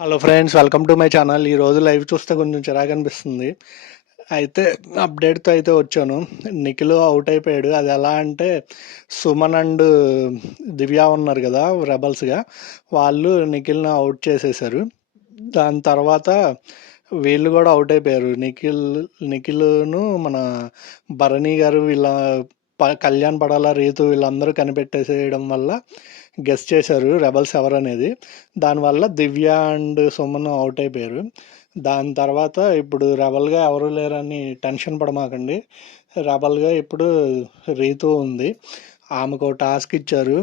Hello friends, welcome to my channel. ఈరోజు live చూస్తే కొంచెం చిరాకు అనిపిస్తుంది. అయితే అప్డేట్తో అయితే వచ్చాను. నిఖిల్ అవుట్ అయిపోయాడు. అది ఎలా అంటే సుమన్ అండ్ దివ్య ఉన్నారు కదా రెబల్స్గా, వాళ్ళు నిఖిల్ని అవుట్ చేసేసారు. దాని తర్వాత వీళ్ళు కూడా అవుట్ అయిపోయారు. నిఖిల్ను మన భరణి గారు వీళ్ళ కళ్యాణ్ పడాల రీతు వీళ్ళందరూ కనిపెట్టేసేయడం వల్ల గెస్ చేశారు రెబల్స్ ఎవరనేది. దానివల్ల దివ్య అండ్ సుమన్ అవుట్ అయిపోయారు. దాని తర్వాత ఇప్పుడు రెబల్గా ఎవరు లేరని టెన్షన్ పడమాకండి. రెబల్గా ఇప్పుడు రీతు ఉంది. ఆమెకు టాస్క్ ఇచ్చారు,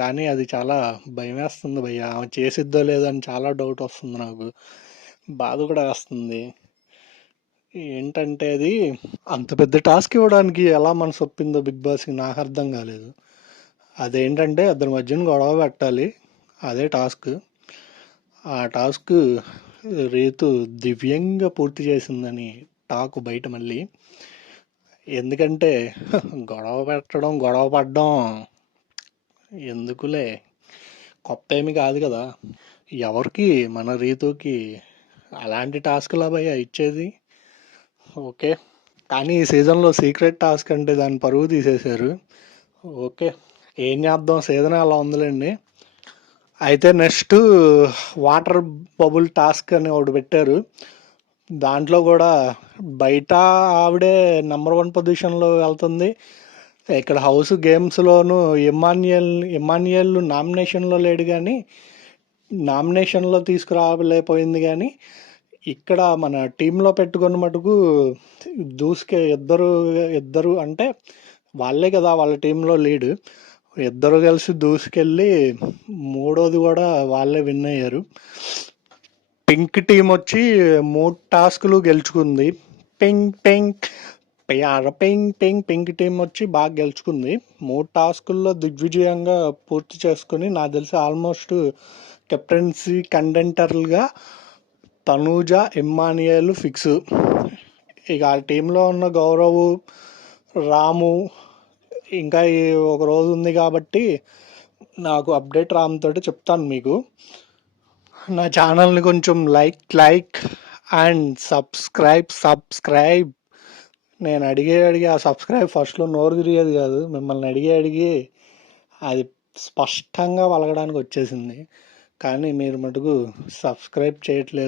కానీ అది చాలా భయం వేస్తుంది భయ్య. ఆమె చేసిద్దో లేదో అని చాలా డౌట్ వస్తుంది నాకు. బాధ కూడా వేస్తుంది. ఏంటంటే అది అంత పెద్ద టాస్క్ ఇవ్వడానికి ఎలా మనసు ఒప్పిందో బిగ్ బాస్కి నాకు అర్థం కాలేదు. అదేంటంటే అద్దరి మధ్యన గొడవ పెట్టాలి, అదే టాస్క్. ఆ టాస్క్ రీతు దివ్యంగా పూర్తి చేసిందని టాక్ బయట మళ్ళీ. ఎందుకంటే గొడవ పెట్టడం గొడవ పడడం ఎందుకులే, కొత్త ఏమి కాదు కదా. ఎవరికి మన రీతుకి అలాంటి టాస్క్లా భయ్యా ఇచ్చేది. ఓకే, కానీ ఈ సీజన్లో సీక్రెట్ టాస్క్ అంటే దాని పరువు తీసేశారు. ఓకే, ఏం చేద్దాం, సీజన్ అలా ఉందిలేండి. అయితే నెక్స్ట్ వాటర్ బబుల్ టాస్క్ అని ఒకటి పెట్టారు. దాంట్లో కూడా బయట ఆవిడే నెంబర్ 1 పొజిషన్లో వెళ్తుంది. ఇక్కడ హౌస్ గేమ్స్లోను ఇమాన్యుయల్ నామినేషన్లో లేడు, కానీ నామినేషన్లో తీసుకురాలేకపోయింది. కానీ ఇక్కడ మన టీంలో పెట్టుకున్న మటుకు దూసుకే ఇద్దరు అంటే వాళ్ళే కదా వాళ్ళ టీంలో లీడ్. ఇద్దరు కలిసి దూసుకెళ్ళి మూడోది కూడా వాళ్ళే విన్ అయ్యారు. పింక్ టీం వచ్చి 3 టాస్కులు గెలుచుకుంది. Pink pink pink pink pink team వచ్చి బాగా గెలుచుకుంది. 3 టాస్కుల్లో దిగ్విజయంగా పూర్తి చేసుకుని నాకు తెలిసి ఆల్మోస్ట్ కెప్టెన్సీ కంటెంటర్లుగా తనూజ, ఇమ్మానియల్ ఫిక్స్. ఇక ఆ టీంలో ఉన్న గౌరవ్, రాము ఇంకా ఒక రోజు ఉంది కాబట్టి నాకు అప్డేట్ రామ్తోటి చెప్తాను మీకు. నా ఛానల్ని కొంచెం లైక్ అండ్ సబ్స్క్రైబ్. నేను అడిగి ఆ సబ్స్క్రైబ్ ఫస్ట్లో నోరు తిరిగేది కాదు, మిమ్మల్ని అడిగి అది స్పష్టంగా వలగడానికి వచ్చేసింది. కానీ మీరు మటుకు సబ్స్క్రైబ్ చేయట్లేదు.